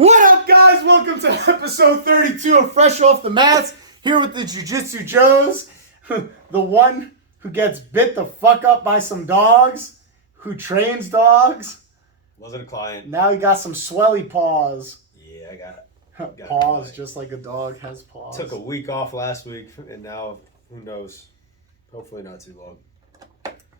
What up, guys? Welcome to episode 32 of Fresh Off the Mats. Here with the Jiu-Jitsu Joes, the one who gets bit the fuck up by some dogs, who trains dogs. Wasn't a client. Now he got some swelly paws. Yeah, I got Paws, just like a dog has paws. Took a week off last week, and now, who knows? Hopefully not too long.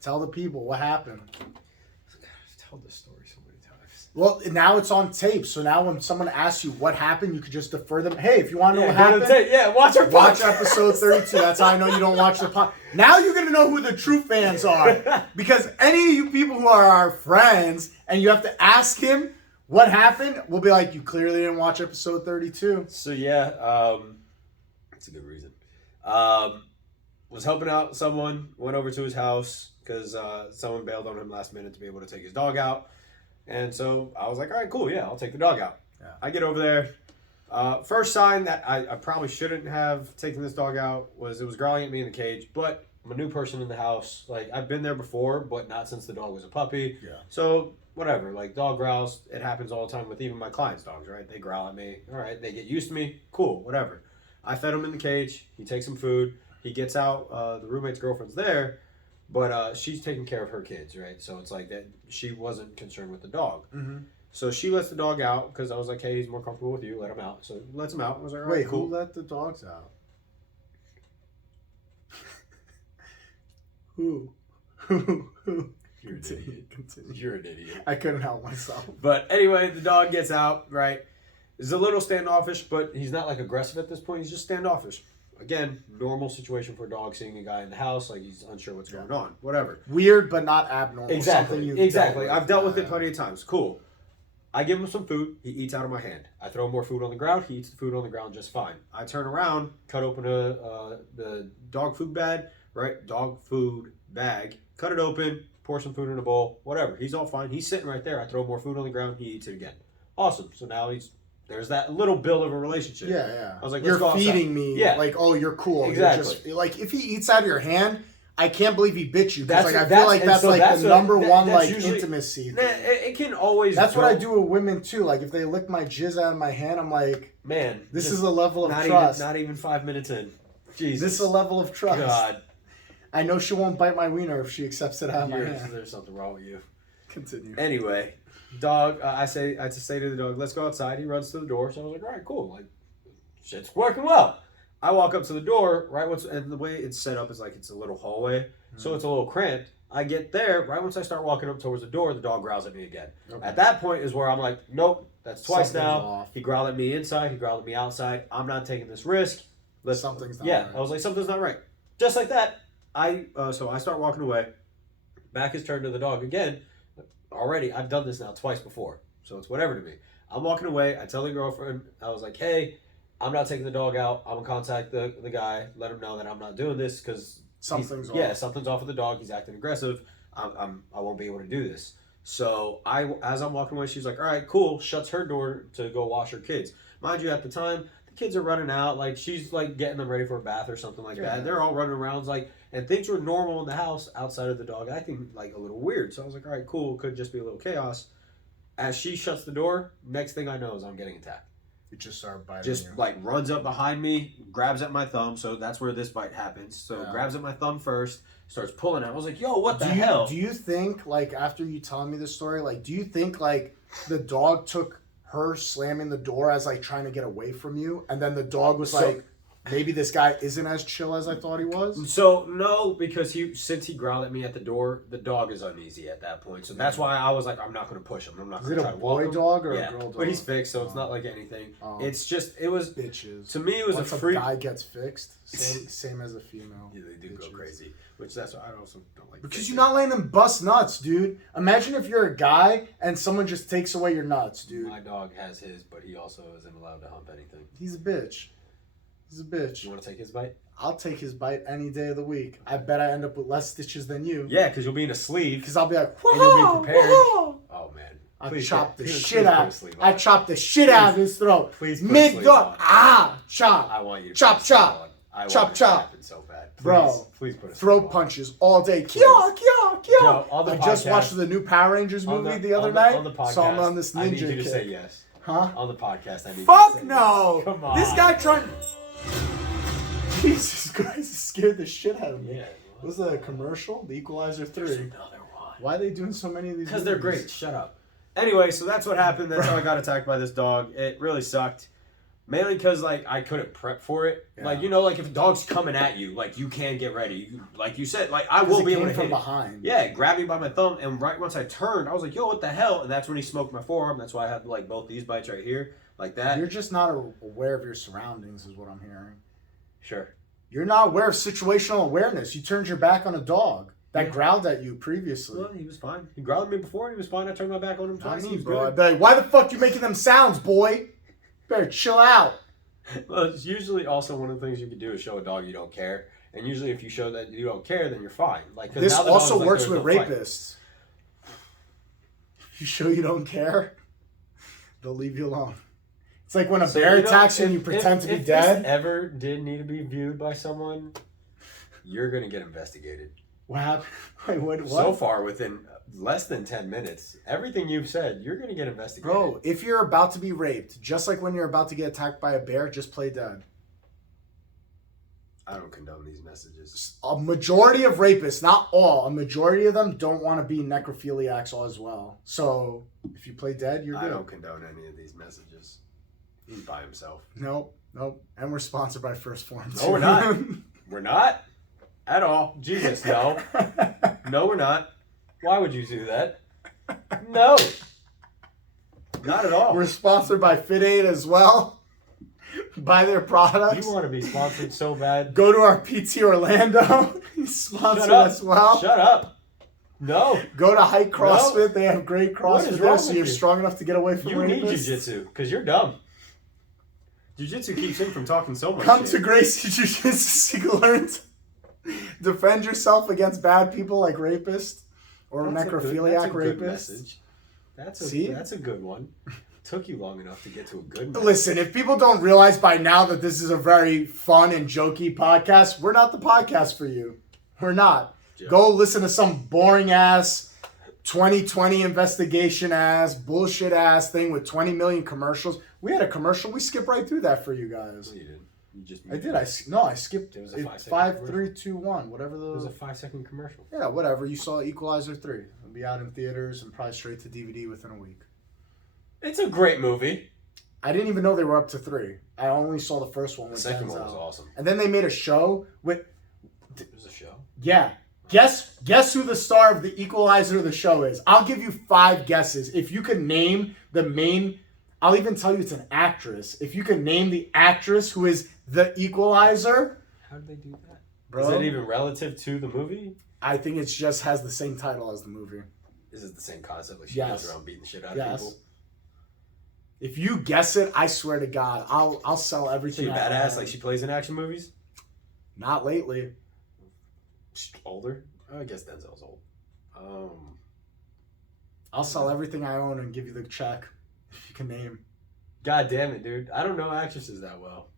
Tell the people what happened. I've told this story so many times. Well, now it's on tape, so now when someone asks you what happened, you could just defer them. Hey, if you want to know what happened, watch our watch podcast. episode 32. That's how I know you don't watch the pod. Now you're going to know who the true fans are. Because any of you people who are our friends and you have to ask him what happened, we'll be like, you clearly didn't watch episode 32. So that's a good reason. Was helping out someone, went over to his house because someone bailed on him last minute to be able to take his dog out. And so I was like, all right, cool, yeah, I'll take the dog out. Yeah. I get over there. First sign that I probably shouldn't have taken this dog out was it was growling at me in the cage, but I'm a new person in the house. Like, I've been there before, but not since the dog was a puppy. Yeah. So, whatever. Like, dog growls, it happens all the time with even my clients' dogs, right? They growl at me. All right, they get used to me. Cool, whatever. I fed him in the cage. He takes some food. He gets out. The roommate's girlfriend's there, but she's taking care of her kids, right? So it's like that. She wasn't concerned with the dog. Mm-hmm. So she lets the dog out because I was like, hey, he's more comfortable with you. Let him out. So lets him out. I was like, all right, Wait, cool. who let the dogs out? Who? You're an idiot. Continue. You're an idiot. I couldn't help myself. But anyway, the dog gets out, right? He's a little standoffish, but he's not like aggressive at this point. He's just standoffish. Again, normal situation for a dog seeing a guy in the house, like he's unsure what's going on. Whatever. Weird, but not abnormal. Exactly. Exactly. I've dealt with it plenty of times. Cool. I give him some food. He eats out of my hand. I throw more food on the ground. He eats the food on the ground just fine. I turn around, cut open the dog food bag, right? Dog food bag. Cut it open, pour some food in a bowl, whatever. He's all fine. He's sitting right there. I throw more food on the ground. He eats it again. Awesome. So now there's that little build of a relationship. Yeah, yeah. I was like, you're let's go feeding outside. me. Yeah. Like, oh, you're cool. Exactly. You're just, like, if he eats out of your hand, I can't believe he bit you. Because, like, I feel that's- like and that's, so like, that's the what- number that- one, that's like, usually- intimacy Nah, thing. it can always That's what go- I do with women, too. Like, if they lick my jizz out of my hand, I'm like, Man. this is a level of not trust. Not even 5 minutes in. Jesus. This is a level of trust. God. I know she won't bite my wiener if she accepts it out of my hand. There's something wrong with you. Continue. Anyway, dog, I say to the dog, let's go outside. He runs to the door. So I was like, all right, cool. Like, shit's working well. I walk up to the door, right? And the way it's set up is like it's a little hallway. So it's a little cramped. I get there, right once I start walking up towards the door, the dog growls at me again. Okay. At that point is where I'm like, nope, that's twice Something's now. off. He growled at me inside. He growled at me outside. I'm not taking this risk. Something's not Yeah, right. I was like, something's not right. Just like that, so I start walking away. Back is turned to the dog again. Already, I've done this now twice before, so it's whatever to me. I'm walking away. I tell the girlfriend, I was like, hey, I'm not taking the dog out. I'm gonna contact the guy, let him know that I'm not doing this because Something's off. Yeah, something's off with the dog. He's acting aggressive. I won't be able to do this. So as I'm walking away, she's like, all right, cool. Shuts her door to go wash her kids. Mind you, at the time, the kids are running out. Like, she's like getting them ready for a bath or something like that. They're all running around like, and things were normal in the house outside of the dog acting like a little weird. So I was like, all right, cool. Could just be a little chaos. As she shuts the door, next thing I know is I'm getting attacked. It just started biting Just you. like runs up behind me, grabs at my thumb. So that's where this bite happens. So grabs at my thumb first, starts pulling it. I was like, yo, what the hell? Do you think, like, after you telling me this story, like, do you think, like, the dog took her slamming the door as, like, trying to get away from you? And then the dog was like, maybe this guy isn't as chill as I thought he was? So, no, because since he growled at me at the door, the dog is uneasy at that point. So that's why I was like, I'm not going to push him. I'm not Is going it to a try to walk boy him. dog or Yeah, a girl dog? but he's fixed, so it's not like anything. Oh. It's just, it was, Bitches. to me, it was Once a freak. guy gets fixed, same as a female. Yeah, they do go Bitches. crazy, which that's why I also don't like. Because you're not letting them bust nuts, dude. Imagine if you're a guy and someone just takes away your nuts, dude. My dog has his, but he also isn't allowed to hump anything. He's a bitch. He's a bitch. You want to take his bite? I'll take his bite any day of the week. I bet I end up with less stitches than you. Yeah, because you'll be in a sleeve. Because I'll be like, And you'll be prepared. whoa. Oh, man. I Please chopped the please shit put a out. sleeve I on. chopped the shit out of his throat. Please put a Mid sleeve dog. on. Ah, chop. I want you to Chop, put a sleeve chop. on. I want Chop, it to chop. happen so bad. Please, Bro, please put a Throat sleeve on. punches all day. Kya, kya, kya. Joe, on the I just podcast- watched the new Power Rangers movie the other night. On the podcast, So I'm on this ninja I need you to kick. say yes. Huh? On the podcast, I need to Fuck say no! Come on. This guy trying. Jesus Christ, it scared the shit out of me. Yeah. Was that a commercial? The Equalizer 3. There's another one. Why are they doing so many of these? Because they're movies? great. Shut up. Anyway, so that's what happened. That's how I got attacked by this dog. It really sucked. Mainly because, like, I couldn't prep for it. Yeah. Like, you know, like, if a dog's coming at you, like, you can get ready. Like you said, like, I will be able to from hit it. behind. Yeah, it grabbed me by my thumb, and right once I turned, I was like, yo, what the hell? And that's when he smoked my forearm. That's why I have, like, both these bites right here, like that. You're just not aware of your surroundings, is what I'm hearing. Sure. You're not aware of situational awareness. You turned your back on a dog that growled at you previously. Well, he was fine. He growled at me before, and he was fine. I turned my back on him I twice. He mean, was bro, good. I'd be like, why the fuck you making them sounds, boy? Better chill out. Well, it's usually also one of the things you can do is show a dog you don't care. And usually if you show that you don't care, then you're fine. Like 'cause This now the also dog's like, works there's with no fight. rapists. You show you don't care, they'll leave you alone. It's like when a So, bear you know, attacks you and you pretend to be if dead. this ever did need to be viewed by someone, you're going to get investigated. What happened? Wait, what? So far, within less than 10 minutes, everything you've said, you're going to get investigated. Bro, if you're about to be raped, just like when you're about to get attacked by a bear, just play dead. I don't condone these messages. A majority of rapists, not all, a majority of them don't want to be necrophiliacs as well. So if you play dead, you're I good. don't condone any of these messages. He's by himself. Nope. And we're sponsored by First Form. No, we're not. We're not at all. Jesus, no. No, we're not. Why would you do that? No. Not at all. We're sponsored by Fit Aid as well. Buy their products. You want to be sponsored so bad. Go to our PT Orlando. He's sponsored Shut up. as well. Shut up. No. Go to Hike CrossFit. They have great What is CrossFit wrong there, so with you're you? strong enough to get away from You need rapists. jiu-jitsu because you're dumb. Jiu-jitsu keeps him from talking so much Come shit. to Gracie Jiu-Jitsu so you can learn to defend yourself against bad people like rapists or That's a necrophiliac good rapists. message. See? That's a good one. Took you long enough to get to a good message. Listen, if people don't realize by now that this is a very fun and jokey podcast, we're not the podcast for you. We're not. Yeah. Go listen to some boring ass 2020 investigation ass bullshit ass thing with 20 million commercials. We had a commercial. We skipped right through that for you guys. No, you didn't. You just I did. I skipped. It was a 5 second 5, commercial. 3, 2, 1. Whatever It was a the. 5-second commercial. Yeah, whatever. You saw Equalizer 3. It'll be out in theaters and probably straight to DVD within a week. It's a great movie. I didn't even know they were up to 3. I only saw the first one The with second Denzel. one was awesome. And then they made a show with. It was a show. Yeah. Guess who the star of the Equalizer of the show is? I'll give you 5 guesses. If you could name the main, I'll even tell you it's an actress. If you could name the actress who is the Equalizer, How did they do that? bro, Is it even relative to the movie? I think it just has the same title as the movie. Is it the same concept? Like she Yes. goes around beating the shit out of Yes. people? If you guess it, I swear to God, I'll sell Is everything. she a I badass? have. Like she plays in action movies? Not lately. She's older? I guess Denzel's old. I'll sell everything I own and give you the check if you can name. God damn it, dude. I don't know actresses that well.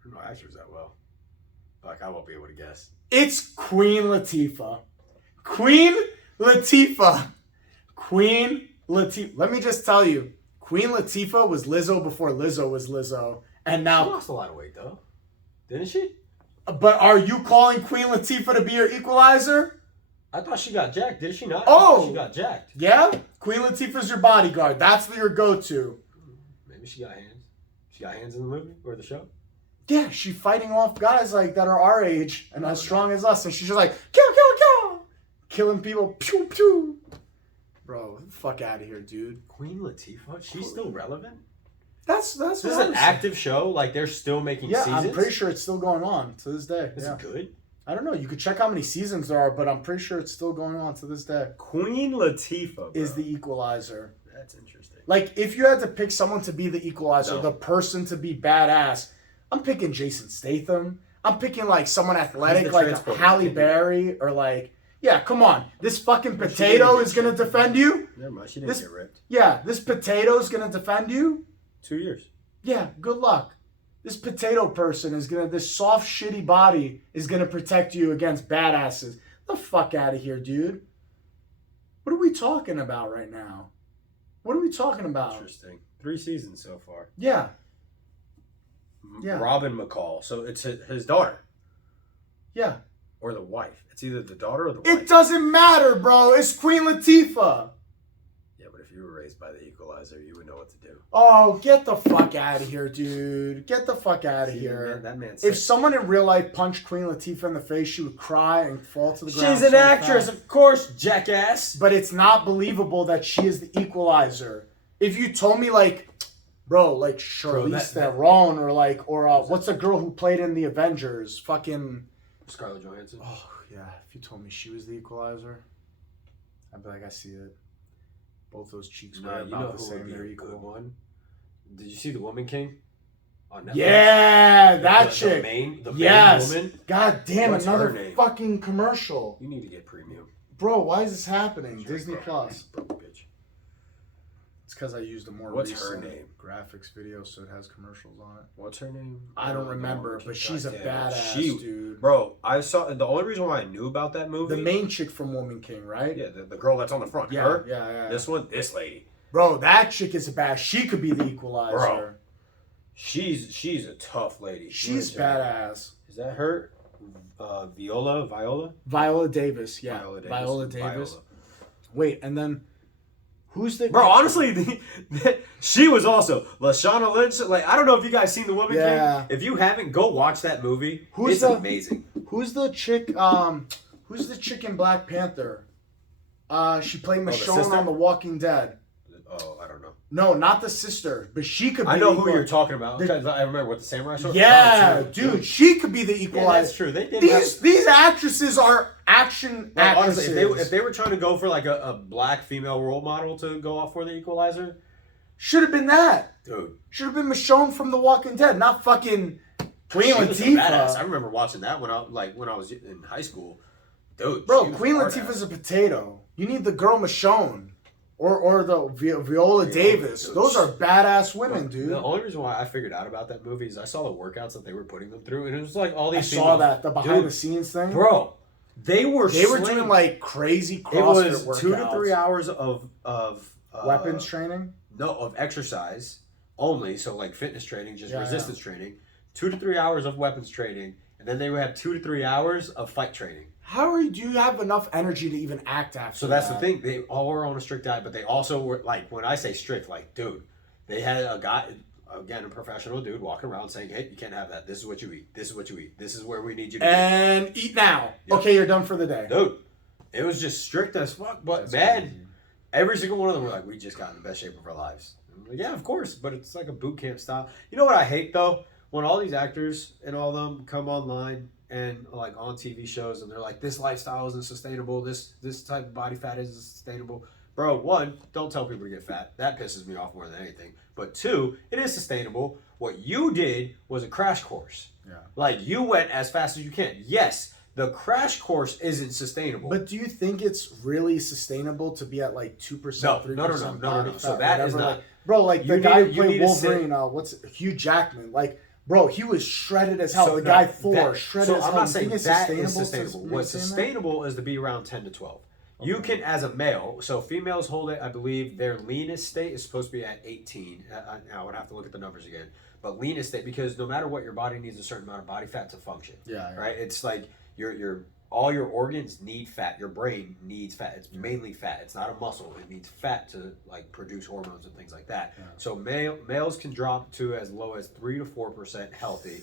I don't know actors that well. Like, I won't be able to guess. It's Queen Latifah. Queen Latifah. Queen Latifah. Let me just tell you, Queen Latifah was Lizzo before Lizzo was Lizzo. And She now, lost a lot of weight, though. Didn't she? but are you calling Queen Latifah to be your equalizer? I thought she got jacked. Did she not? Oh! I thought she got jacked. Yeah? Queen Latifah's your bodyguard. That's your go-to. Maybe she got hands. She got hands in the movie or the show? Yeah, she's fighting off guys like that are our age and as strong as us. And she's just like, kill, kill, kill. Killing people. Pew, pew. Bro, fuck out of here, dude. Queen Latifah? She's still relevant? That's This is what an I'm active show? Like, they're still making Yeah, seasons? I'm pretty sure it's still going on to this day. Is Yeah. it good? I don't know. You could check how many seasons there are, but I'm pretty sure it's still going on to this day. Queen Latifah, bro. Is the equalizer. That's interesting. Like, if you had to pick someone to be the equalizer, No. the person to be badass, I'm picking Jason Statham. I'm picking, like, someone athletic, the like transport Halle man. Berry, or, like, yeah, come on. This fucking But she potato didn't is get going to defend you? Never mind. She didn't This- get ripped. Yeah, this potato is going to defend you? 2 years. Yeah, good luck. This potato person is gonna, this soft, shitty body is gonna protect you against badasses. The fuck out of here, dude. What are we talking about right now? What are we talking about? Interesting. 3 seasons so far. Yeah. Yeah. Robin McCall. So it's his daughter. Yeah. Or the wife. It's either the daughter or the wife. It doesn't matter, bro. It's Queen Latifah. Yeah, but if you were raised by the Equalizer, you would know what to do. Oh, get the fuck out of here, dude. Get the fuck out of here. That man If someone in real life punched Queen Latifah in the face, she would cry and fall to the ground. She's an so actress, fast. of course, jackass. But it's not believable that she is the Equalizer. If you told me, like, bro, like Charlize Theron or what's the girl who played in the Avengers? Fucking Scarlett Johansson. Oh yeah, if you told me she was the Equalizer, I'd be like, I see it. Both those cheeks were about the same. They're equal. One. Did you see The Woman King? On Netflix? Yeah, that chick. The yes. main woman. God damn, What's another her name? fucking commercial. You need to get premium. Bro, why is this happening? Disney Plus. Broke bitch. It's because I used a more What's recent her name? graphics video, so it has commercials on it. What's her name? I don't remember, but she's a badass, dude. Bro, I saw the only reason why I knew about that movie. The main chick from Woman King, right? Yeah, the girl that's on the front. Yeah, her. yeah. This lady. Bro, that chick is a badass. She could be the Equalizer. Bro. She's a tough lady. She's badass. Is that her? Viola? Viola Davis, yeah. Viola Davis. Viola. Wait, and then who's the Bro, honestly, she was also Lashana Lynch. Like, I don't know if you guys seen The Woman King. If you haven't, go watch that movie. It's amazing. Who's the chick? Who's the chick in Black Panther? She played Michonne on The Walking Dead. Oh, I don't know. No, not the sister, but she could be. I know who you're talking about. Because I remember what the samurai sword. Yeah, dude, she could be the Equalizer. Yeah, that's true. They did these actresses are action actresses. Honestly, if they were trying to go for like a black female role model to go off for the Equalizer, should have been that. Dude. Should have been Michonne from The Walking Dead, not fucking Queen Latifah. I remember watching that when I was in high school. Dude, bro, Queen Latifah's a potato. You need the girl Michonne. Or the Viola Davis. Dude. Those are badass women, dude. The only reason why I figured out about that movie is I saw the workouts that they were putting them through, and it was like all these. I saw that the behind the scenes thing, bro. They were doing like crazy CrossFit It was workouts. 2 to 3 hours of weapons training. No, of exercise only. So like fitness training, just resistance training. 2 to 3 hours of weapons training, and then they would have 2 to 3 hours of fight training. Do you have enough energy to even act after So that's the thing. They all were on a strict diet, but they also were, like, when I say strict, like, dude, they had a guy, again, a professional dude walking around saying, hey, you can't have that. This is what you eat. This is what you eat. This is where we need you to and eat now. Yep. Okay, you're done for the day. Dude, it was just strict as fuck. But, man, every single one of them were like, we just got in the best shape of our lives. I'm like, yeah, of course, but it's like a boot camp style. You know what I hate, though? When all these actors and all of them come online and like on TV shows and they're like, this lifestyle isn't sustainable, this type of body fat isn't sustainable. Bro, one, don't tell people to get fat. That pisses me off more than anything. But two, it is sustainable. What you did was a crash course. Yeah. Like, you went as fast as you can. Yes, the crash course isn't sustainable. But do you think it's really sustainable to be at like 2%, 3% No. So that is not. Like, bro, like the guy who played Wolverine, Hugh Jackman, like, bro, he was shredded as hell. So the guy Thor, shredded as hell. So I'm not saying that is sustainable. sustainable. What's sustainable is to be around 10 to 12. Okay. You can, as a male, so females hold it, I believe their leanest state is supposed to be at 18. I would have to look at the numbers again. But leanest state, because no matter what, your body needs a certain amount of body fat to function. Yeah. Right? It's like all your organs need fat. Your brain needs fat. It's mainly fat. It's not a muscle. It needs fat to like produce hormones and things like that. Yeah. So males can drop to as low as 3 to 4% healthy.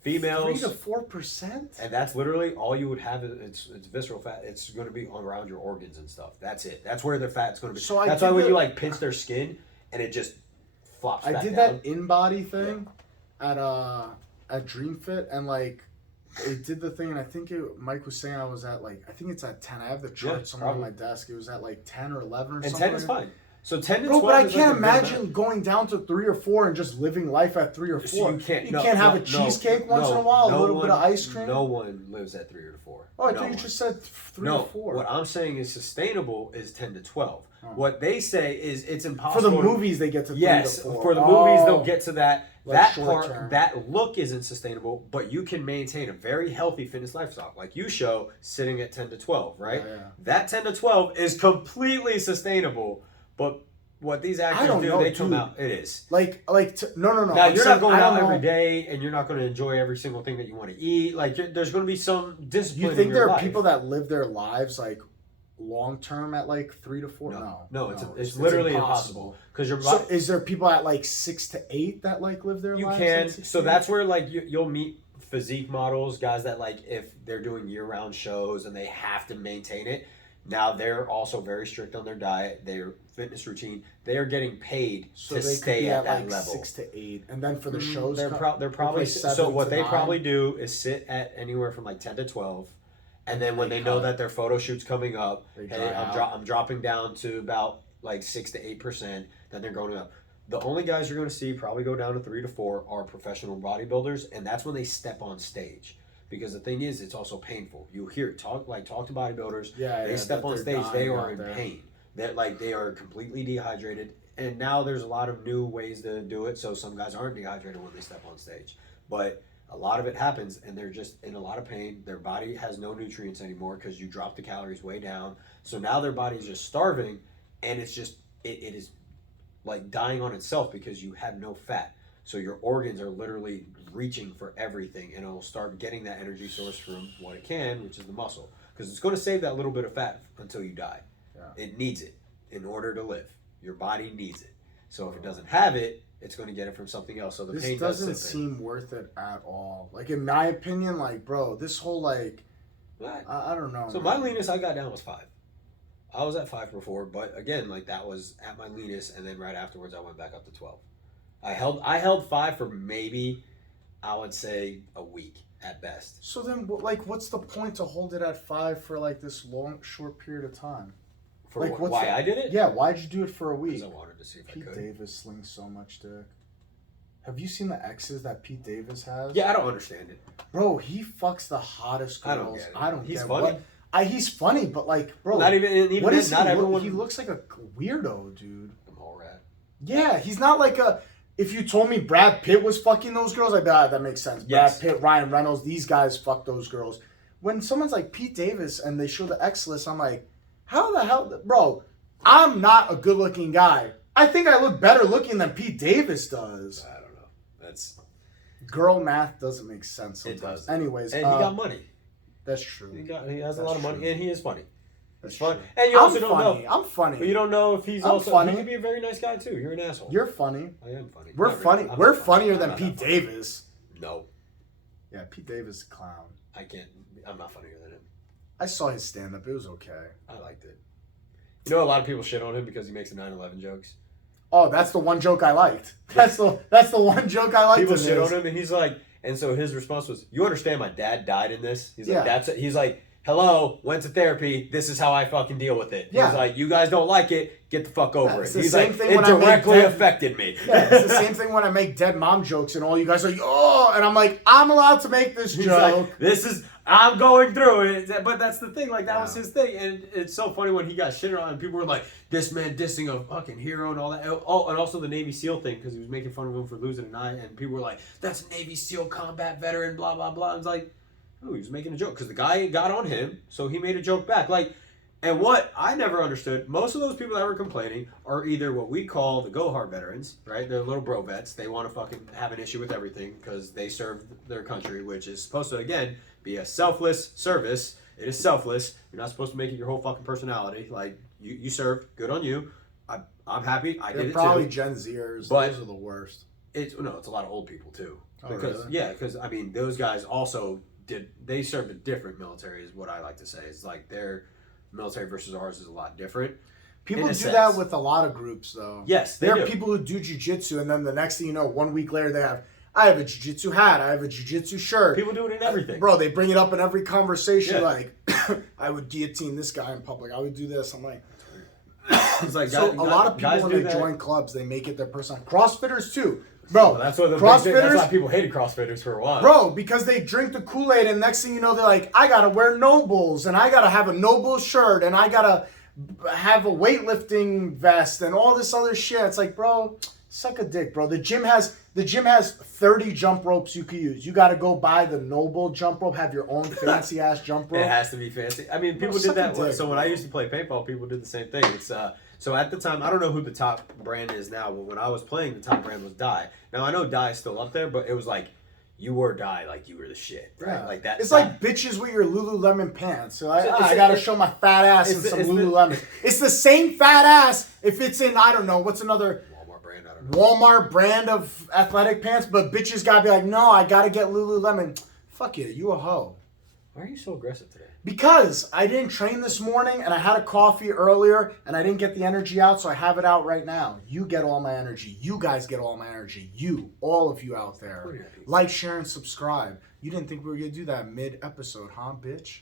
Females 3 to 4%, and that's literally all you would have. It's visceral fat. It's going to be around your organs and stuff. That's it. That's where their fat's going to be. So that's why when you like pinch their skin and it just flops. I did that in-body thing at Dream Fit, and like. It did the thing, and I think Mike was saying I was at like, I think it's at 10. I have the chart somewhere on my desk. It was at like 10 or 11 or something. And 10 is fine. So 10 to 12 but I can't imagine going down to 3 or 4 and just living life at 3 or 4. So you can't have a cheesecake once in a while, a little bit of ice cream. No one lives at 3 or 4. Oh, I thought you just said 3 or 4. What I'm saying is sustainable is 10 to 12. Oh. What they say is it's impossible. For the movies, they get to 3 to 4. Yes, for the movies, they'll get to that. That part, that look isn't sustainable, but you can maintain a very healthy fitness lifestyle. Like you show, sitting at 10 to 12, right? Yeah. That 10 to 12 is completely sustainable, but what these I actors don't do, know, they come dude. out. It is. No. Now I'm you're saying, not going I out don't every know. day, and you're not going to enjoy every single thing that you want to eat. Like there's going to be some discipline. You think in there your are life. people that live their lives like long term at like 3 to 4? No, it's literally impossible because your So body. is there people at like 6 to 8 that like live their You lives? can. at 6 So to 8? that's where like you'll meet physique models, guys that like if they're doing year-round shows and they have to maintain it. Now they're also very strict on their diet, their fitness routine. They are getting paid So to they could stay be at at that like level. 6 to 8, and then for the shows, They're play probably 7 so what to they 9. probably do is sit at anywhere from like 10 to 12, and then when They they know cut. that their photo shoot's coming up, They hey, dry out. I'm dropping down to about like 6 to 8%. Then they're going up. The only guys you're going to see probably go down to 3 to 4 are professional bodybuilders, and that's when they step on stage. Because the thing is, it's also painful. You hear talk to bodybuilders. Yeah, they step that on they're stage. They dying are out in there. pain. They are completely dehydrated. And now there's a lot of new ways to do it. So some guys aren't dehydrated when they step on stage, but a lot of it happens, and they're just in a lot of pain. Their body has no nutrients anymore because you drop the calories way down. So now their body's just starving, and it's just it is like dying on itself because you have no fat. So your organs are literally reaching for everything, and it'll start getting that energy source from what it can, which is the muscle. Because it's going to save that little bit of fat until you die. Yeah. It needs it in order to live. Your body needs it. So if it doesn't have it, it's going to get it from something else. So the This pain doesn't does sit seem worth it at all. Like in my opinion, like bro, this whole like there. I don't know. So my leanest I got down was 5. I was at 5 before, but again, like that was at my leanest, and then right afterwards I went back up to 12. I held 5 for maybe, I would say, a week at best. So then, like, what's the point to hold it at 5 for like this short period of time? For Like, what's why the- I did it? Yeah, why'd you do it for a week? Because I wanted to see if I Pete could. Davis slings so much dick. Have you seen the exes that Pete Davis has? Yeah, I don't understand it. Bro, he fucks the hottest girls. I don't get it. I don't He's get funny. what. He's funny, but like, bro, Not even what then, is not he? everyone. He looks like a weirdo, dude. I'm all right. Yeah, he's not like a. If you told me Brad Pitt was fucking those girls, I'd be like, that makes sense. Yes. Brad Pitt, Ryan Reynolds, these guys fuck those girls. When someone's like Pete Davis and they show the X list, I'm like, how the hell, bro? I'm not a good-looking guy. I think I look better looking than Pete Davis does. I don't know. That's Girl math doesn't make sense It sometimes. does. Anyways, and he got money. that's true. He has a lot of That's money, true. and he is funny. That's He's funny, true. and you also I'm don't funny. know. I'm funny. But you don't know if he's I'm also. funny. He could be a very nice guy too. You're an asshole. You're funny. I am funny. We're Not funny. really. I'm We're not funnier I'm than not Pete that funny. Davis. No, Yeah, Pete Davis is a clown. I can't. I'm not funnier than him. I saw his stand-up. It was okay. I liked it. You know, a lot of people shit on him because he makes the 9/11 jokes. Oh, that's the one joke I liked. That's the one joke I liked. People of shit his. on him, and he's like, and so his response was, "You understand, my dad died in this." He's Yeah. like, "That's it." He's like, "Hello, went to therapy. This is how I fucking deal with it." Yeah. He's like, "You guys don't like it. Get the fuck over It's it." the He's same like, thing "It when I make directly dead- affected me." Yeah, it's the same thing when I make dead mom jokes and all you guys are like, oh, and I'm like, I'm allowed to make this He's joke. like, "This is I'm going through it," but that's the thing. Like that was Yeah. his thing, and it's so funny when he got shitted on. And people were like, "This man dissing a fucking hero and all that." Oh, and also the Navy SEAL thing because he was making fun of him for losing an eye, and people were like, "That's a Navy SEAL combat veteran." Blah blah blah. I was like, "Oh, he was making a joke," because the guy got on him, so he made a joke back. Like, and what I never understood, most of those people that were complaining are either what we call the go hard veterans, right? They're little bro vets. They want to fucking have an issue with everything because they served their country, which is supposed to again be a selfless service. It is selfless. You're not supposed to make it your whole fucking personality. Like you served, good on you. I'm happy. I They're did it probably too. Gen Zers. But- Those are the worst. It's a lot of old people too. Oh, Because really? because I mean those guys also they served a different military is what I like to say. It's like their military versus ours is a lot different. People in do a sense. that with a lot of groups, though. Yes, they there do. are people who do jujitsu, and then the next thing you know, 1 week later, I have a jujitsu hat, I have a jujitsu shirt. People do it in everything. Bro, they bring it up in every conversation. Yeah. Like, I would guillotine this guy in public. I would do this. I'm like, It's like so guys- a lot of people guys when do they that. join clubs, they make it their person. CrossFitters too, bro. Well, that's what the big thing, that's why CrossFitters, people hated CrossFitters for a while. bro, because they drink the Kool-Aid, and next thing you know, they're like, I gotta wear Nobles, and I gotta have a Noble shirt, and I gotta have a weightlifting vest, and all this other shit. It's like, bro, suck a dick, bro. The gym has 30 jump ropes you could use. You gotta go buy the Noble jump rope, have your own fancy ass jump rope. It has to be fancy. I mean, people suck did that. a dick, So when I bro. used to play paintball, people did the same thing. It's So at the time, I don't know who the top brand is now, but when I was playing, the top brand was Dye. Now I know Dye is still up there, but it was like you wore Dye like you were the shit, right? Yeah. Like that. It's like bitches with your Lululemon pants. So So I gotta show my fat ass in some Lululemon. It's the same fat ass if it's in, I don't know, what's another Walmart brand. I don't know. Walmart brand of athletic pants, but bitches gotta be like, no, I gotta get Lululemon. Fuck you a hoe. Why are you so aggressive today? Because I didn't train this morning and I had a coffee earlier and I didn't get the energy out, so I have it out right now. You get all my energy. You guys get all my energy. You, all of you out there. Like, share, and subscribe. You didn't think we were going to do that mid-episode, huh, bitch?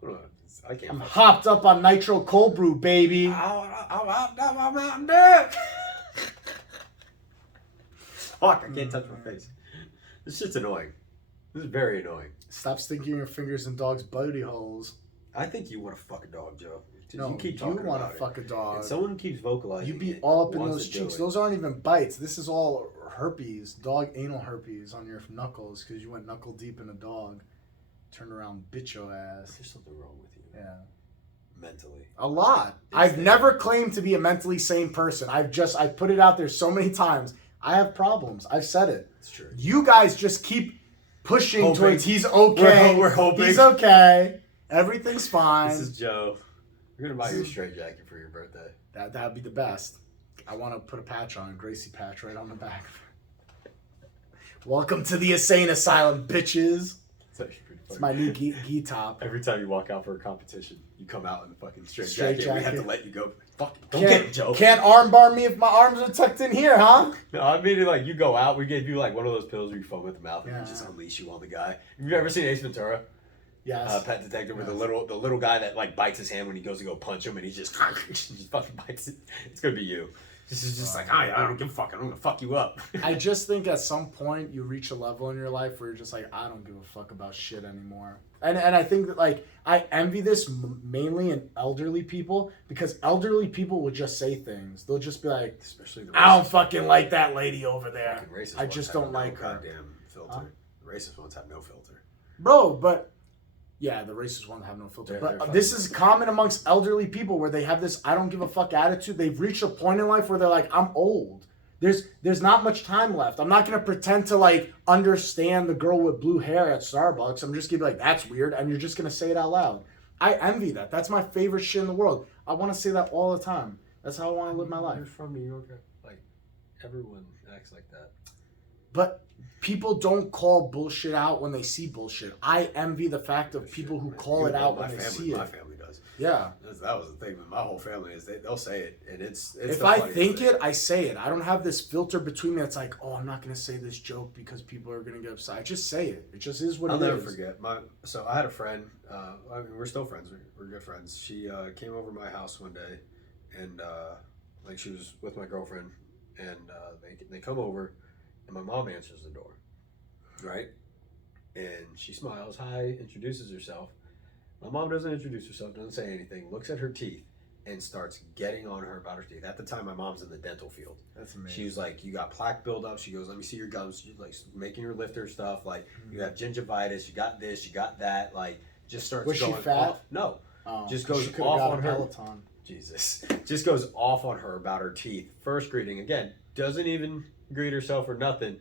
Hold on. I can't. I'm hopped up on Nitro Cold Brew, baby. I'm out my Mountain Dew. Fuck, I can't touch my face. This shit's annoying. This is very annoying. Stop sticking your fingers in dogs' booty holes. I think you want to fuck a dog, Joe. No, you keep you talking want about to it. fuck a dog. And someone keeps vocalizing. You be it, all up in wants those to do cheeks. it. Those aren't even bites. This is all herpes, dog anal herpes on your knuckles because you went knuckle deep in a dog. Turned around, bitch your ass. There's something wrong with you. Yeah. Mentally. A lot. It's I've there. never claimed to be a mentally sane person. I put it out there so many times. I have problems. I've said it. It's true. You guys just keep pushing Hoping. towards he's okay. We're hoping. He's okay. Everything's fine. This is Joe. We're gonna buy you a straight jacket for your birthday. That'd be the best. I want to put a patch on, a Gracie patch right on the back. Welcome to the insane asylum, bitches. It's actually pretty funny. It's my new gi top. Every time you walk out for a competition, you come out in a fucking straight Straight jacket. We have to jacket. let you go. Fuck, don't get it, Joe. Can't armbar me if my arms are tucked in here, huh? No, I mean, like, you go out, we gave you, like, one of those pills where you foam with the mouth and Yeah. you just unleash you on the guy. Have you ever seen Ace Ventura? Yes. Pet Detective, where Yes. the little guy that, like, bites his hand when he goes to go punch him and he just, just fucking bites it. It's gonna be you. This is just like, I don't give a fuck. I'm gonna fuck you up. I just think at some point you reach a level in your life where you're just like, I don't give a fuck about shit anymore. And I think that, like, I envy this mainly in elderly people because elderly people would just say things. They'll just be like, Especially the I don't fucking like that lady over there. fucking racist I ones just have don't no like her. goddamn filter. Huh? The racist ones have no filter. Bro, but yeah, the racist ones have no filter. They're But this is common amongst elderly people where they have this I don't give a fuck attitude. They've reached a point in life where they're like, I'm old. There's not much time left. I'm not gonna pretend to like understand the girl with blue hair at Starbucks. I'm just gonna be like, that's weird, and you're just gonna say it out loud. I envy that. That's my favorite shit in the world. I want to say that all the time. That's how I want to live my You're life. from New York. Like, everyone acts like that. But people don't call bullshit out when they see bullshit. I envy the fact of people who call it out when they see it. My family does. Yeah. That was the thing with my whole family is they'll say it, and it's If the I funniest think thing. it, I say it. I don't have this filter between me. It's like, oh, I'm not gonna say this joke because people are gonna get upset. I just say it. It just is what I'll it never is. forget. So I had a friend. I mean, we're still friends. We're good friends. She came over to my house one day, and like she was with my girlfriend, and they come over, and my mom answers the door, right? And she smiles, hi, introduces herself. My mom doesn't introduce herself, doesn't say anything, looks at her teeth, and starts getting on her about her teeth. At the time, my mom's in the dental field. That's amazing. She was like, you got plaque buildup. She goes, let me see your gums. She's like making her lift her stuff. Like, you have gingivitis. You got this. You got that. Like, just starts Was she going fat? off. No. Oh, Just goes she could've off got on a her. Peloton. Jesus. Just goes off on her about her teeth. First greeting. Again, doesn't even greet herself or nothing.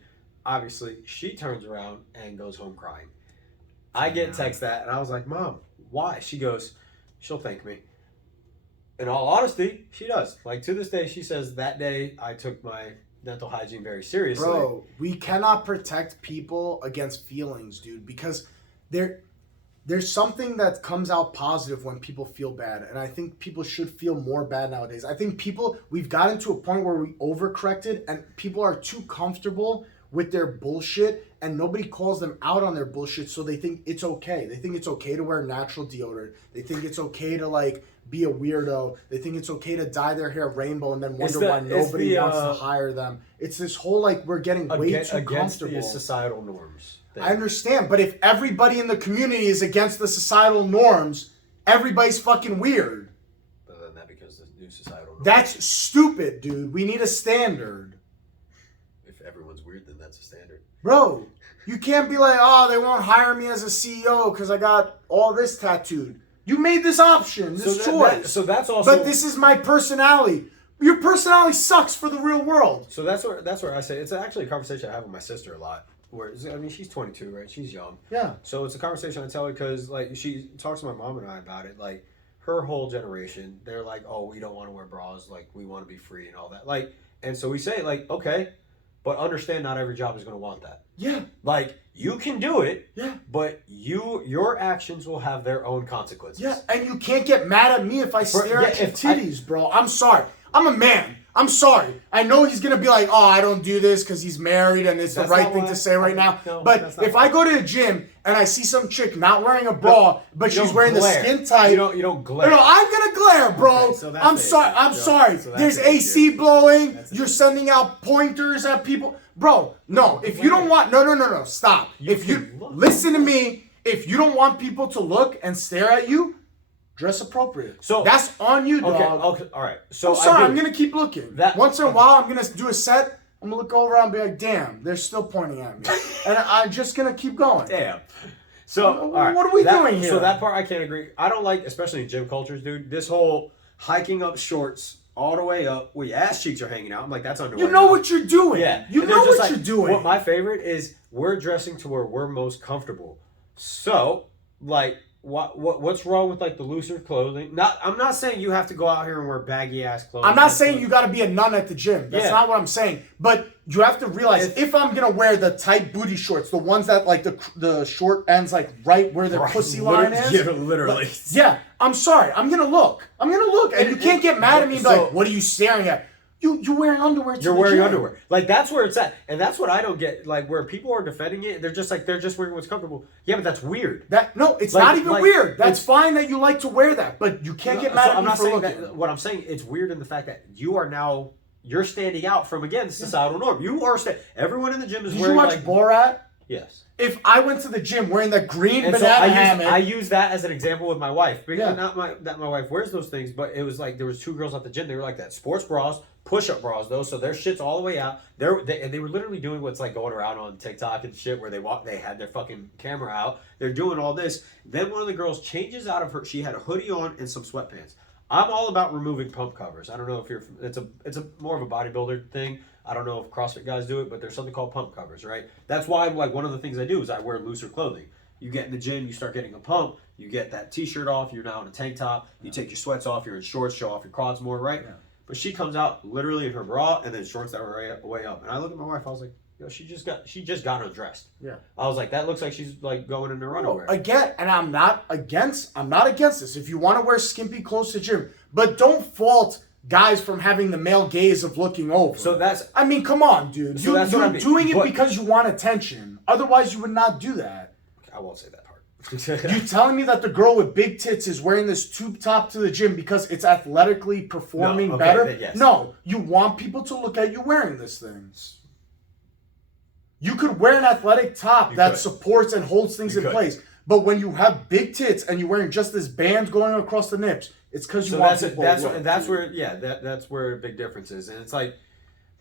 Obviously, she turns around and goes home crying. I get text that, and I was like, Mom, why? She goes, she'll thank me. In all honesty, she does. Like, to this day, she says, that day, I took my dental hygiene very seriously. Bro, we cannot protect people against feelings, dude, because there's something that comes out positive when people feel bad, and I think people should feel more bad nowadays. I think we've gotten to a point where we overcorrected, and people are too comfortable with their bullshit, and nobody calls them out on their bullshit, so they think it's okay. They think it's okay to wear natural deodorant. They think it's okay to, like, be a weirdo. They think it's okay to dye their hair rainbow and then wonder why nobody wants to hire them. It's this whole, like, we're getting way too against comfortable. the societal norms. I understand, but if everybody in the community is against the societal norms, everybody's fucking weird. But then that becomes the new societal norm. That's stupid, dude. We need a standard. If everyone's weird, then that's a standard. Bro, you can't be like, oh, they won't hire me as a CEO because I got all this tattooed. You made this option, this choice. So that's also. But this is my personality. Your personality sucks for the real world. So that's where I say it's actually a conversation I have with my sister a lot. Where I mean, she's 22, right? She's young. Yeah. So it's a conversation I tell her because like she talks to my mom and I about it. Like her whole generation, they're like, oh, we don't want to wear bras. Like we want to be free and all that. Like, and so we say like, okay, but understand not every job is going to want that. Yeah. Like you can do it. Yeah. But your actions will have their own consequences. Yeah. And you can't get mad at me if I stare at your if titties, bro. I'm sorry. I'm a man. I'm sorry. I know he's going to be like, oh, I don't do this because he's married and it's the right thing to say right now. No, but if I go to a gym and I see some chick not wearing a bra, but she's wearing the skin tight. You don't glare. No, I'm going to glare, bro. Okay, so that's I'm the sorry. issue. I'm So- sorry. so that's There's the AC issue. blowing. That's the You're issue. sending out pointers at people. Bro, no. If you don't want... No. Stop. If you... can look. Listen to me. If you don't want people to look and stare at you, dress appropriate. So- that's on you, dog. Okay, all right. So I'm sorry, I do. I'm gonna keep looking. That- Once in a while, I'm gonna do a set. I'm gonna look over and be like, "Damn, they're still pointing at me," and I'm just gonna keep going. Damn. So, all right. What are we doing here? So that part I can't agree. I don't like, especially in gym cultures, dude. This whole hiking up shorts all the way up where your ass cheeks are hanging out. I'm like, that's underwear. You know now. what you're doing. Yeah. You And they're know just what like- you're doing. What my favorite is we're dressing to where we're most comfortable. So, like, what's wrong with like the looser clothing? I'm not saying you have to go out here and wear baggy ass clothes. I'm not saying you got to be a nun at the gym. That's Yeah. not what I'm saying. But you have to realize if I'm gonna wear the tight booty shorts, the ones that like the short ends like right where the pussy line is. Yeah, literally. Yeah, I'm sorry. I'm gonna look, and you can't get mad at me and be So- like, "What are you staring at?" You're wearing underwear. You're wearing underwear. Like that's where it's at, and that's what I don't get. Like where people are defending it, they're just wearing what's comfortable. Yeah, but that's weird. It's Like- not even like, weird. That's it's- fine that you like to wear that, but you can't get mad at I'm me not for saying looking. that. What I'm saying, it's weird in the fact that you're standing out from again societal norm. You are everyone in the gym is Did wearing you watch like Borat? yes. If I went to the gym wearing that green And so banana I hammock, use that as an example with my wife. Because Yeah. not my wife wears those things, but it was like there was two girls at the gym. They were like that sports bras, push-up bras though, so their shit's all the way out. They were literally doing what's like going around on TikTok and shit where they had their fucking camera out. They're doing all this. Then one of the girls changes out of her. She had a hoodie on and some sweatpants. I'm all about removing pump covers. I don't know if it's a more of a bodybuilder thing. I don't know if CrossFit guys do it, but there's something called pump covers, right? That's why like one of the things I do is I wear looser clothing. You get in the gym, you start getting a pump, you get that t-shirt off, you're now in a tank top, you take your sweats off, you're in shorts, show off your quads more, right? Yeah. But she comes out literally in her bra and then shorts that were way up. And I look at my wife, I was like, yo, she just got undressed. Yeah. I was like, that looks like she's like going in her underwear. again, and I'm not against this. If you want to wear skimpy clothes to the gym, but don't fault guys from having the male gaze of looking over. So that's I mean, come on, dude. So that's what You're I mean. doing it But- because you want attention. Otherwise, you would not do that. I won't say that part. You telling me that the girl with big tits is wearing this tube top to the gym because it's athletically performing No, okay, better? then yes. No, you want people to look at you wearing this thing. You could wear an athletic top You that could. supports and holds things You in could. place. But when you have big tits and you're wearing just this band going across the nips, it's because you So want that's people that's to look. that's where that's where a big difference is, and it's like,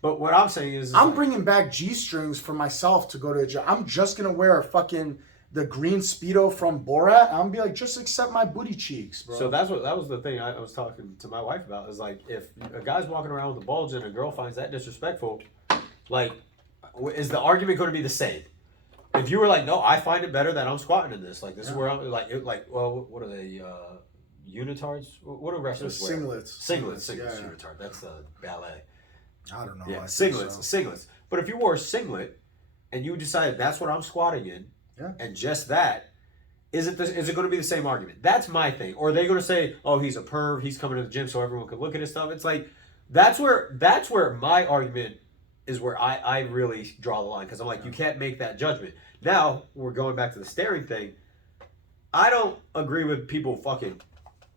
but what I'm saying is I'm like, bringing back G-strings for myself to go to the gym. I'm just gonna wear the green Speedo from Borat. I'm gonna be like, just accept my booty cheeks, bro. So that was the thing I was talking to my wife about is like if a guy's walking around with a bulge and a girl finds that disrespectful, like is the argument going to be the same? If you were like, no, I find it better that I'm squatting in this. Like this is where I'm well, what are they? Unitards? What do wrestlers wear? Singlets. Singlets. Yeah. Unitard. That's the ballet. I don't know. Yeah, I think singlets. But if you wore a singlet and you decided that's what I'm squatting in, Yeah. and just that, is it going to be the same argument? That's my thing. Or are they going to say, oh, he's a perv, he's coming to the gym so everyone can look at his stuff? It's like that's where my argument is where I really draw the line because I'm like, you can't make that judgment. Now we're going back to the staring thing. I don't agree with people fucking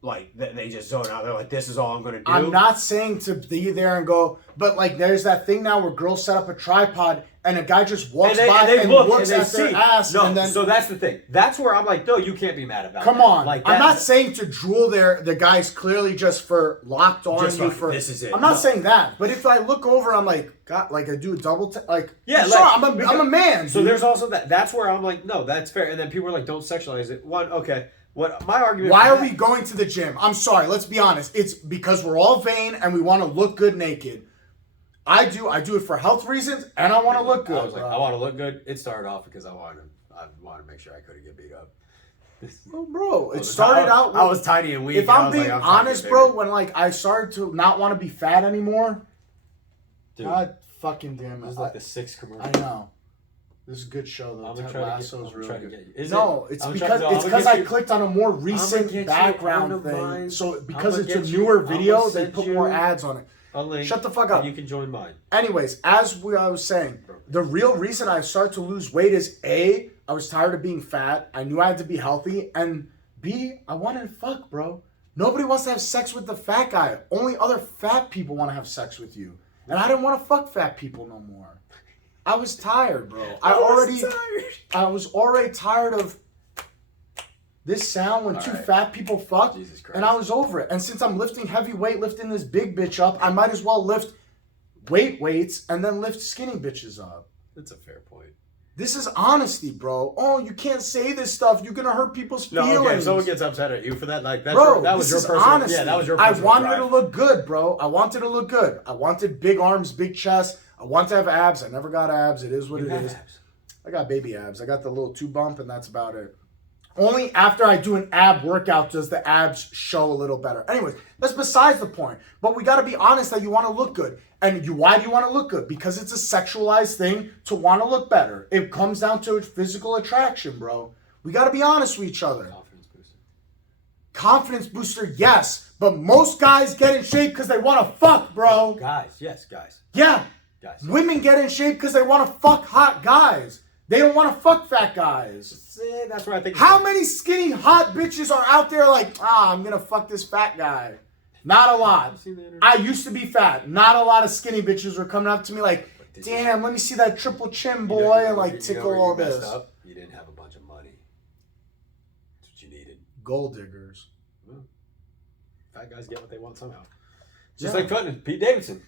like they just zone out. They're like, this is all I'm going to do. I'm not saying to be there and go, but like there's that thing now where girls set up a tripod and a guy just walks by and look looks and at their ass. No, and then, so that's the thing. That's where I'm like, no, you can't be mad about come that. on. Like, I'm not that's- saying to drool the guy's clearly just for locked on Just you like, for. this is it. I'm not No. saying that, but if I look over, I'm like, God, like I do a double like. Yeah, I'm like, sorry, I'm a man. So dude. there's also that. That's where I'm like, no, that's fair. And then people are like, don't sexualize it. One, okay, What my argument? Why are we going to the gym? I'm sorry. Let's be honest. It's because we're all vain and we want to look good naked. I do it for health reasons, and I want to look good. I was like, I want to look good. It started off because I wanted to make sure I couldn't get beat up. Oh, bro, it started out. I was tiny and weak. If I'm being honest, bro, when like I started to not want to be fat anymore, dude, God fucking damn it! This is like the 6th commercial. I know. This is a good show though. Ted Lasso's really good. It's because I clicked on a more recent background thing. So because it's a newer video, they put more ads on it. Shut the fuck up. You can join mine. Anyways, I was saying, the real reason I started to lose weight is A, I was tired of being fat. I knew I had to be healthy. And B, I wanted to fuck, bro. Nobody wants to have sex with the fat guy. Only other fat people want to have sex with you. And I didn't want to fuck fat people no more. I was tired, bro. I was already tired of this sound when two fat people fuck, and I was over it. And since I'm lifting heavy weight, lifting this big bitch up, I might as well lift weights and then lift skinny bitches up. That's a fair point. This is honesty, bro. Oh, you can't say this stuff. You're gonna hurt people's feelings. No, okay, if someone gets upset at you for that, like that was your personal. Honesty. Yeah, that was your personal. I wanted to look good, bro. I wanted to look good. I wanted big arms, big chest. I want to have abs. I never got abs. It is what it is. Abs. I got baby abs. I got the little 2 bump, and that's about it. Only after I do an ab workout does the abs show a little better. Anyways, that's besides the point. But we got to be honest that you want to look good. And why do you want to look good? Because it's a sexualized thing to want to look better. It comes down to physical attraction, bro. We got to be honest with each other. Confidence booster. Confidence booster, yes. But most guys get in shape because they want to fuck, bro. Guys, yes, guys. Yeah. Guys. Women get in shape because they want to fuck hot guys. They don't want to fuck fat guys. That's what I think. How many skinny hot bitches are out there like, I'm going to fuck this fat guy? Not a lot. I used to be fat. Not a lot of skinny bitches were coming up to me like, damn, let me see that triple chin, boy, and like tickle all this. You didn't have a bunch of money. That's what you needed. Gold diggers. Well, fat guys get what they want somehow. Just like Pete Davidson.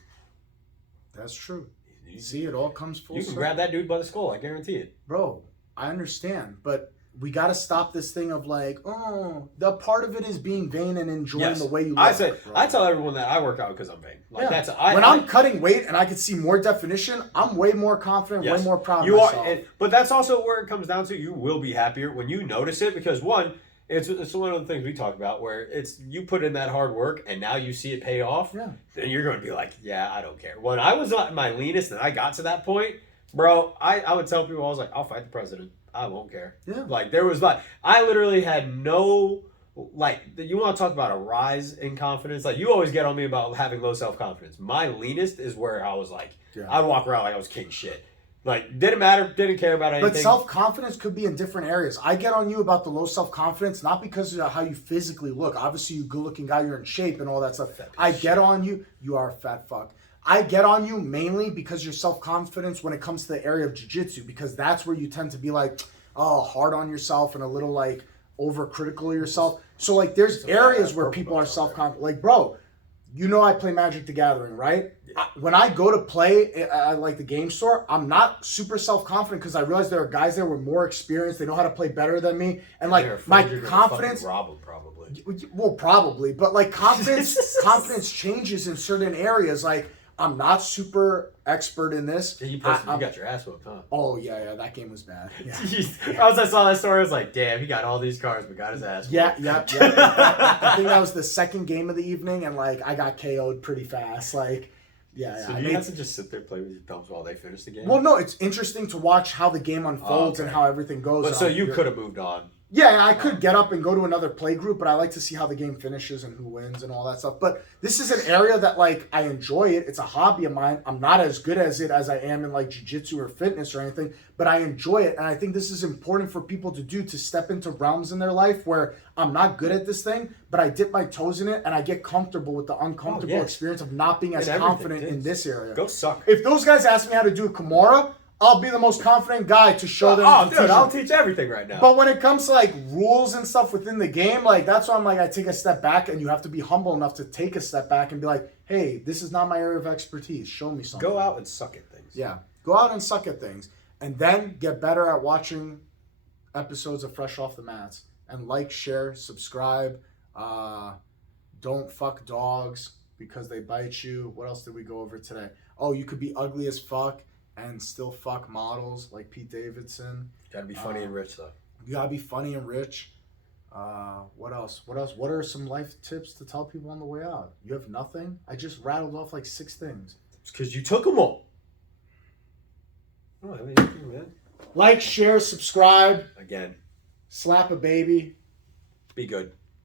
That's true. You see, it all comes full circle. You can grab that dude by the skull, I guarantee it. Bro, I understand, but we got to stop this thing of like, the part of it is being vain and enjoying the way you look. I tell everyone that I work out because I'm vain. Like when I'm cutting weight and I can see more definition, I'm way more confident, way more proud of myself. But that's also where it comes down to. You will be happier when you notice it because one, it's one of the things we talk about where it's you put in that hard work and now you see it pay off. Yeah. Then you're going to be like, yeah, I don't care. When I was at my leanest and I got to that point, bro, I would tell people, I was like, I'll fight the president. I won't care. Yeah. Like there was like I literally had no like you want to talk about a rise in confidence. Like you always get on me about having low self-confidence. My leanest is where I was like I'd walk around like I was king shit. Like, didn't matter, didn't care about anything. But self-confidence could be in different areas. I get on you about the low self-confidence, not because of how you physically look. Obviously, you're a good-looking guy, you're in shape and all that stuff. I get on you. You are a fat fuck. I get on you mainly because your self-confidence when it comes to the area of jiu-jitsu, because that's where you tend to be like, hard on yourself and a little, like, overcritical of yourself. So, like, there's areas where people are self-confident. Like, bro, you know I play Magic the Gathering, right? When I go to play at like the game store, I'm not super self-confident because I realize there are guys there with more experience. They know how to play better than me. And like my confidence, rob them probably. Well, probably, but like confidence changes in certain areas. Like I'm not super expert in this. Yeah, you got your ass whooped, huh? Oh yeah, that game was bad. Yeah. I saw that story, I was like, damn, he got all these cards but got his ass whooped. Yeah. I think that was the second game of the evening, and like I got KO'd pretty fast. Like. Yeah, so you have to just sit there play with your thumbs while they finish the game? Well, no, it's interesting to watch how the game unfolds and how everything goes. But so you could have moved on. Yeah, I could get up and go to another play group, but I like to see how the game finishes and who wins and all that stuff. But this is an area that, like, I enjoy it. It's a hobby of mine. I'm not as good at it as I am in, like, jiu-jitsu or fitness or anything, but I enjoy it. And I think this is important for people to do, to step into realms in their life where I'm not good at this thing, but I dip my toes in it and I get comfortable with the uncomfortable experience of not being as confident in this area. Go suck. If those guys ask me how to do a Kimura, I'll be the most confident guy to show them. Oh, dude, I'll teach everything right now. But when it comes to like rules and stuff within the game, like that's why I'm like, I take a step back, and you have to be humble enough to take a step back and be like, hey, this is not my area of expertise. Show me something. Go out and suck at things. Yeah, go out and suck at things, and then get better at watching episodes of Fresh Off the Mats. and like, share, subscribe. Don't fuck dogs because they bite you. What else did we go over today? Oh, you could be ugly as fuck and still fuck models like Pete Davidson. Gotta be funny and rich though. You gotta be funny and rich. What else? What are some life tips to tell people on the way out? You have nothing? I just rattled off like 6 things. It's because you took them all. Oh, I mean, man. Like, share, subscribe, Again, slap a baby. be good.